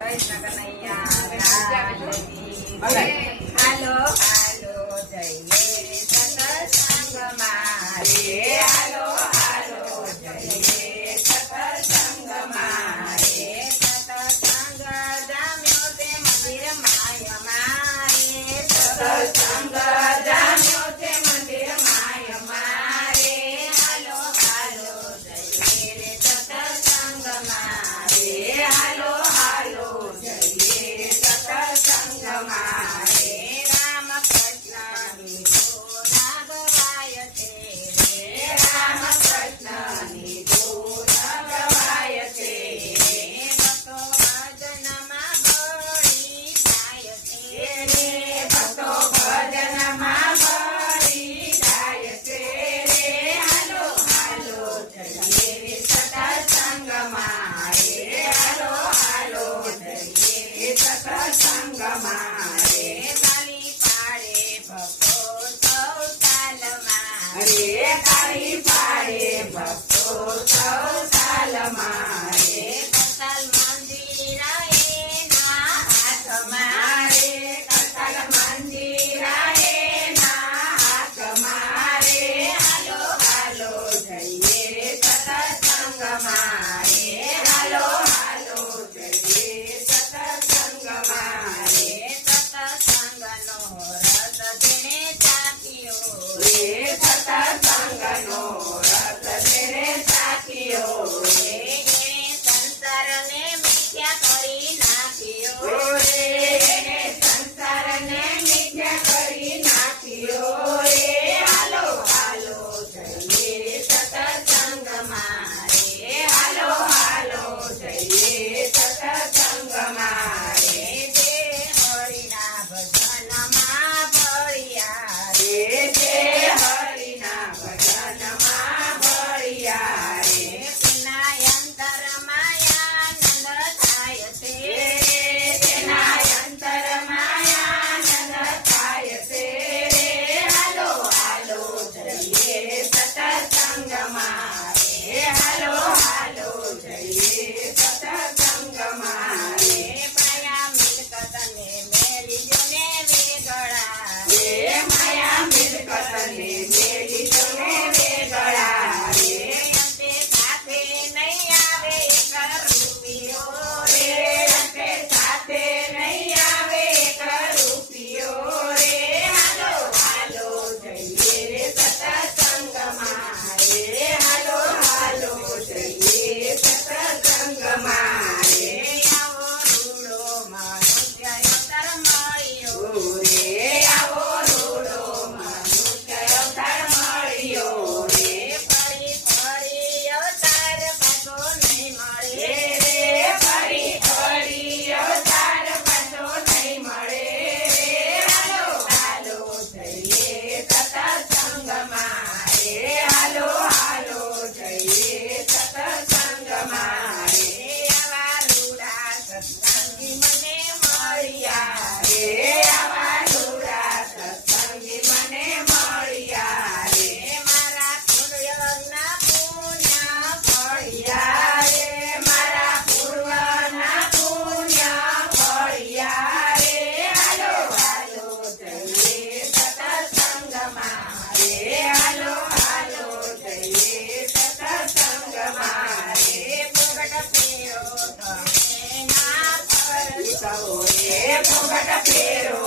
કૃષ્ણ કનૈયા હાલો હાલો જઈએ સત્સંગમાં રે હાલો હાલો જઈએ સત્સંગમાં રે સત્સંગ જામ્યો તે મંદિર માયમાં રે સત્સંગ જામ્યો તે મંદિર માયમાં રે હાલો હાલો જઈએ સત્સંગમાં રે હાલો તાળી પાડે ભક્તો સૌ સાલમાં રે કતલ મંદિર એના હાથમાં રે કતલ મંદિર એના હાથમાં રે હાલો હાલો જઈએ સત્સંગમાં રે હાલો હાલો જઈએ સત્સંગમાં રે સત્સંગનો રસ જેને ચાખ્યો રે સત્સંગનો રસ જેને ચાખ્યો રે એને સંસારને મિથ્યા કરી નાખ્યો રે એને સંસારને મિથ્યા કરી નાખ્યો રે હાલો હાલો જઈએ સત્સંગમાં રે હાલો હાલો જઈએ સત્સંગમાં રે જે હરિના ભજનમાં ભળ્યા રે જે હરિના ભજનમાં ભળ્યા રે તેના અંતરમાં આનંદ થાય છે તેના અંતરમાં આનંદ થાય છે રે હાલો હાલો જઈએ સત્સંગમાં રે હાલો હાલો જઈએ સત્સંગમાં રે માયા મિલકતને મેલીજો ને વેગળા રે માયા મિલકતને મેલીજો ને વેગળા રે અંતે સાથે નહીં આવે એક રૂપિયો રે અંતે સાથે નહીં આવે એક રૂપિયો રે હાલો હાલો જઈએ સત્સંગમાં રે હાલો હાલો જઈએ સત્સંગમાં રે આવો રૂડો મનુષ્ય અવતાર મળ્યો રે આવો રૂડો મનુષ્ય અવતાર મળ્યો રે ફરી ફરી અવતાર પાછો નહીં મળે રે ફરી ફરી અવતાર પાછો નહીં મળે રે હાલો હાલો જઈએ સત્સંગમાં રે હાલો હાલો જઈએ સત્સંગમાં રે આવા રૂડા સત્સંગી મને મળ્યા રે આવા રૂડા સત્સંગી મને મળ્યા રે મારા પૂર્વના પુણ્ય ફળ્યા રે મારા પૂર્વના પુણ્ય ફળ્યા રે હાલો હાલો જઈએ સત્સંગમાં રે હાલો હાલો જઈએ સત્સંગમાં રે પ્રગટ ફેરો તમે ના કરશો રે પ્રગટ ફેરો